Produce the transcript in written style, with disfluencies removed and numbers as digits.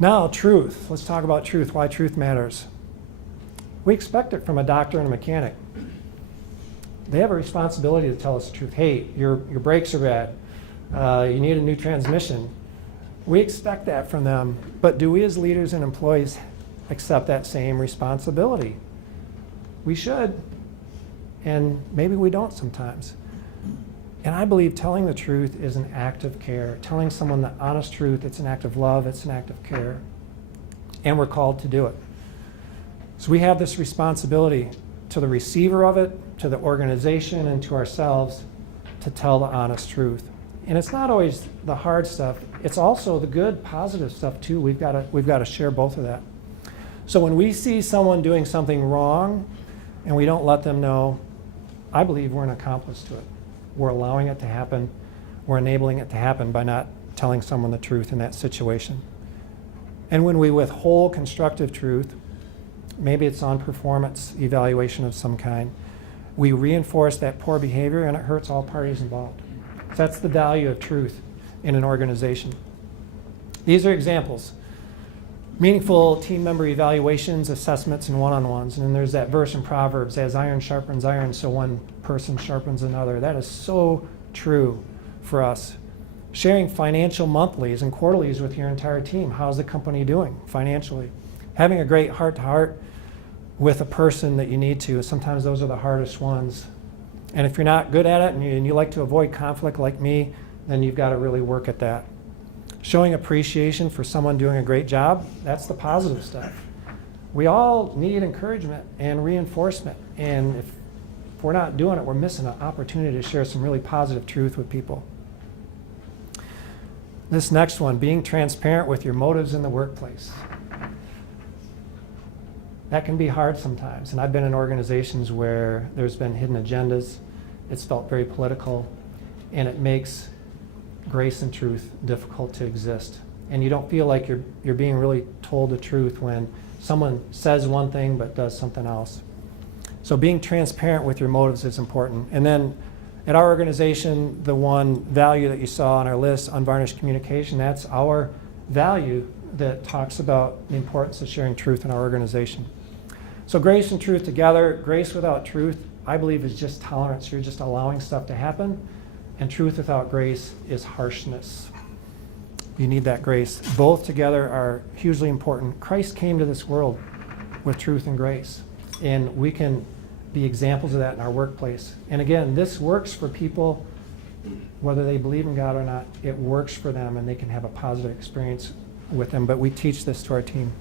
Now, truth. Let's talk about truth, why truth matters. We expect it from a doctor and a mechanic. They have a responsibility to tell us the truth. Hey, your brakes are bad. You need a new transmission. We expect that from them, but do we as leaders and employees accept that same responsibility? We should, and maybe we don't sometimes. And I believe telling the truth is an act of care. Telling someone the honest truth, it's an act of love, it's an act of care. And we're called to do it. So we have this responsibility to the receiver of it, to the organization, and to ourselves to tell the honest truth. And it's not always the hard stuff, it's also the good, positive stuff too. We've got to share both of that. So when we see someone doing something wrong and we don't let them know, I believe we're an accomplice to it. We're allowing it to happen. We're enabling it to happen by not telling someone the truth in that situation. And when we withhold constructive truth, maybe it's on performance evaluation of some kind, we reinforce that poor behavior and it hurts all parties involved. So that's the value of truth in an organization. These are examples. Meaningful team member evaluations, assessments, and one-on-ones. And then there's that verse in Proverbs, as iron sharpens iron, so one person sharpens another. That is so true for us. Sharing financial monthlies and quarterlies with your entire team. How's the company doing financially? Having a great heart-to-heart with a person that you need to. Sometimes those are the hardest ones. And if you're not good at it and you like to avoid conflict like me, then you've got to really work at that. Showing appreciation for someone doing a great job, that's the positive stuff. We all need encouragement and reinforcement. And if we're not doing it, we're missing an opportunity to share some really positive truth with people. This next one, being transparent with your motives in the workplace. That can be hard sometimes. And I've been in organizations where there's been hidden agendas. It's felt very political. And it makes grace and truth difficult to exist. And you don't feel like you're being really told the truth when someone says one thing but does something else. So being transparent with your motives is important. And then at our organization, the one value that you saw on our list, unvarnished communication, that's our value that talks about the importance of sharing truth in our organization. So grace and truth together. Grace without truth, I believe, is just tolerance. You're just allowing stuff to happen. And truth without grace is harshness. You need that grace. Both together are hugely important. Christ came to this world with truth and grace. And we can be examples of that in our workplace. And again, this works for people, whether they believe in God or not. It works for them, and they can have a positive experience with them. But we teach this to our team.